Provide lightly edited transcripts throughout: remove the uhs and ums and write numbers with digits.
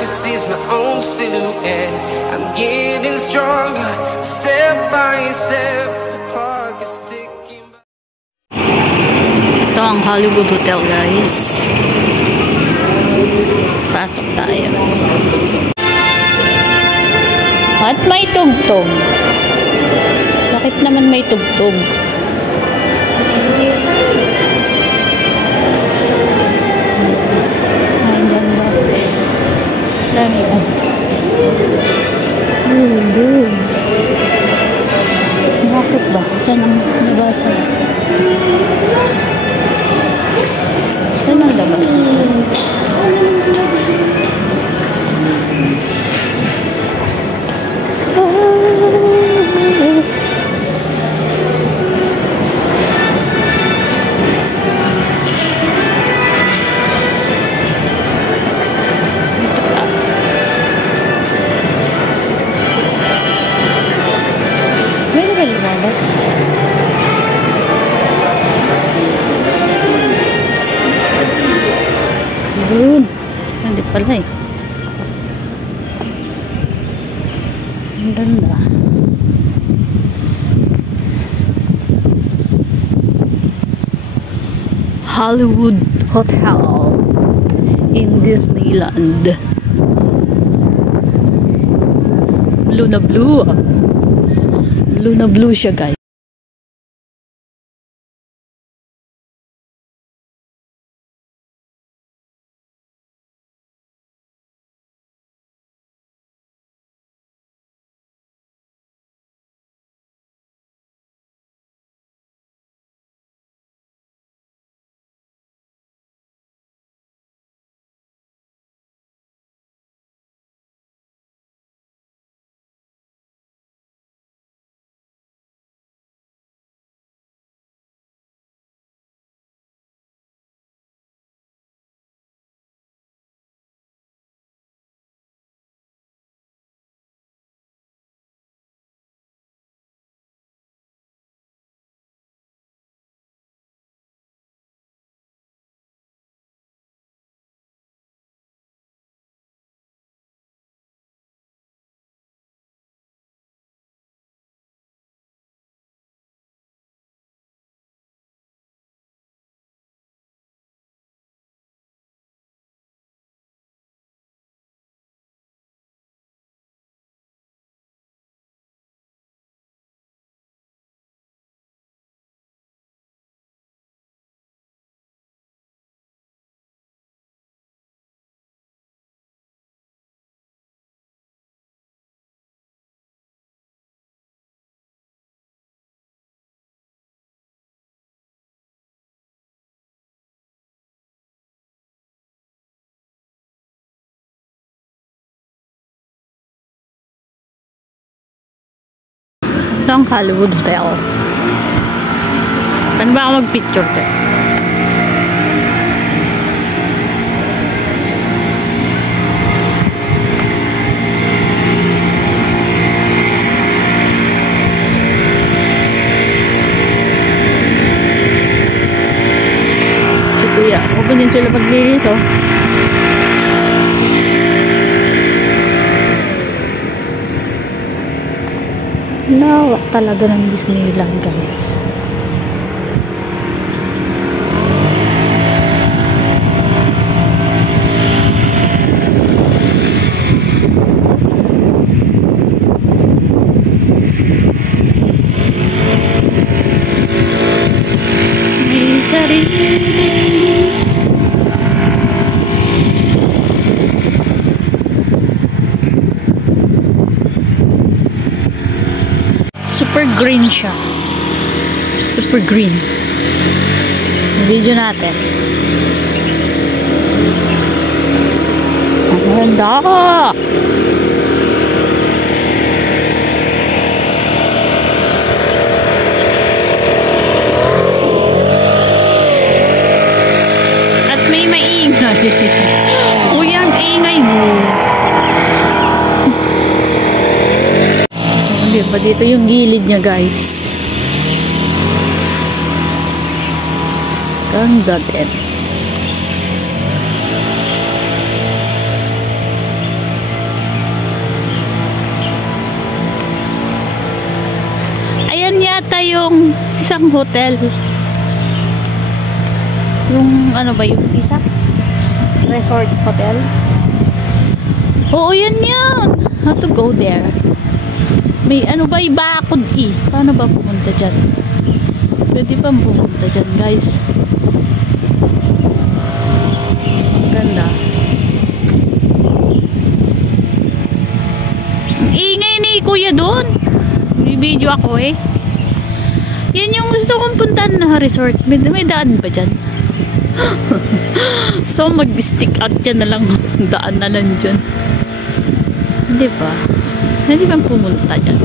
can see my own silhouette. I'm getting stronger, step by step. The clock is ticking. Ito ang Hollywood Hotel, guys. Pasok tayo. At may tugtog. Bakit naman may tugtog? Ay, ganda. Dami ba? Doon. Bakit ba? Saan ang nabasa? Saan ang nabasa? Doon. Hindi pala eh. Ang ganda. Hollywood Hotel in Disneyland. Blue na blue. Blue na blue siya, guys. Ito ang Hollywood Hotel. Paano ba ako mag-picture ka? Si Kuya, huwag din sila paglinis, oh. Lawak talaga ng Disneyland, guys. May sarili. Super green siya. Super green. Video natin. Ang ganda! At may maingay. Uy, ang ingay mo. Diba dito yung gilid niya, guys. Ganda din. yung isang hotel. Yung ano ba yung isa? Resort hotel. Oo, yan yan. How to go there? May ano ba ibakod eh. Paano ba pumunta dyan? Pwede pa pumunta dyan, guys. Ganda. Ang ingay ni kuya doon. May video ako eh. Yan yung gusto kong puntahan na resort. May daan ba dyan? So mag-stick out dyan na lang. Daan na lang dyan. Hindi ba? Hindi bang pumunta dyan?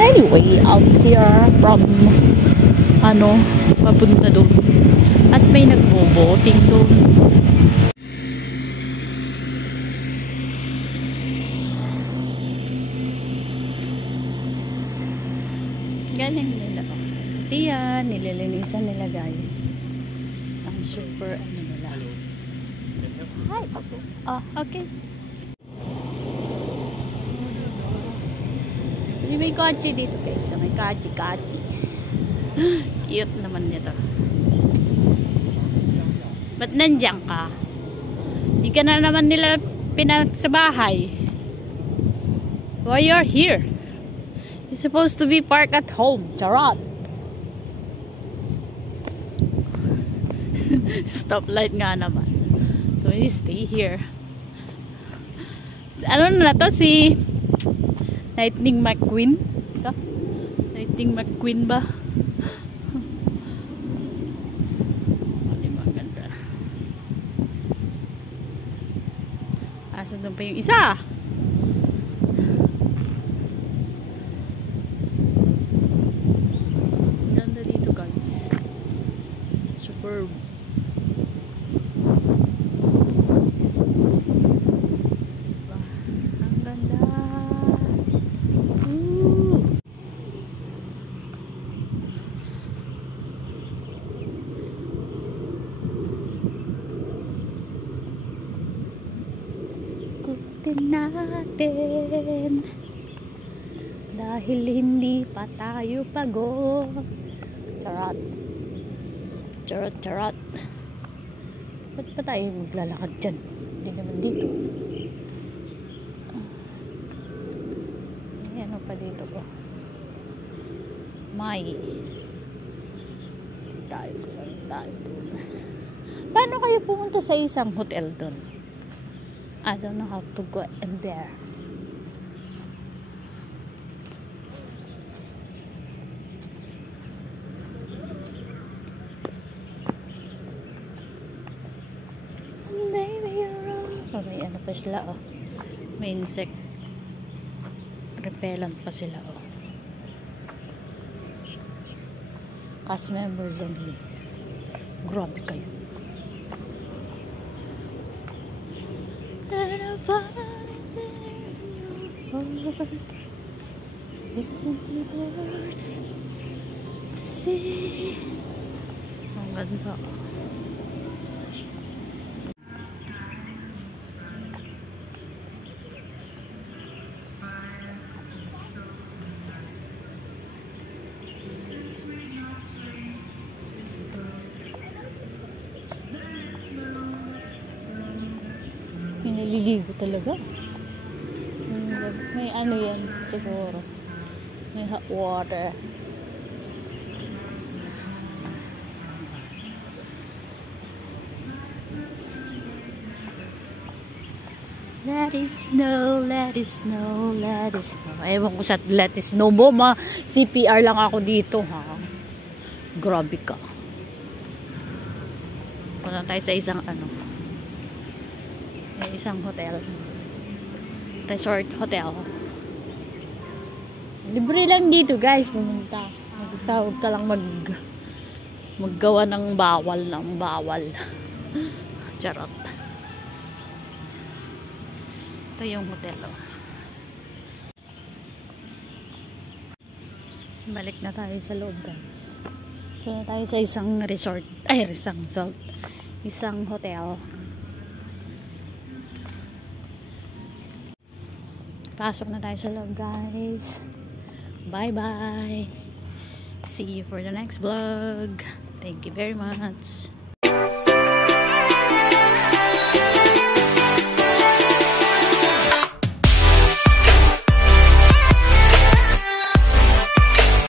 Anyway, out here from papunta doon. At may nagbo-boating doon. Galing nila. Yan, nililinisan nila guys. Ang super nila. Hi. Oh, okay. May kotse dito guys. May kachi-kachi. Cute naman nito. Ba't nandiyan ka? Hindi ka na naman nila pinak sa bahay. Why you're here? You're supposed to be parked at home. Charot. Stoplight nga naman. So you stay here. Ano na to si Lightning McQueen? Ito? Lightning McQueen ba? Maganda. Asa doon pa yung isa? Ganda dito guys. Superb. Natin dahil hindi pa tayo pagod. Charot. Charot, charot. Ba't pa tayo maglalakad dyan? Hindi naman dito. Ano pa dito ko? May tayo doon. Paano kayo pumunta sa isang hotel doon? I don't know how to go in there. Maybe you're wrong. Oh, may ano pa sila oh. May insect repellent pa sila oh. Cast members only. Grabe kayo. Ang ganda. Naliligo talaga. May ano yan siguro. May hot water. Let it snow, let it snow, let it snow. Ewan ko sa let it snow mo, CPR lang ako dito ha. Grabe ka. Punta tayo sa isang isang hotel. Resort hotel. Libre lang dito guys pumunta. Basta huwag ka lang maggawa ng bawal. Charot. Ito yung hotel oh. Balik na tayo sa loob guys. Ito na tayo sa isang resort. Ay, isang hotel. Pasok na tayo sa loob guys. Bye bye. See you for the next vlog. Thank you very much.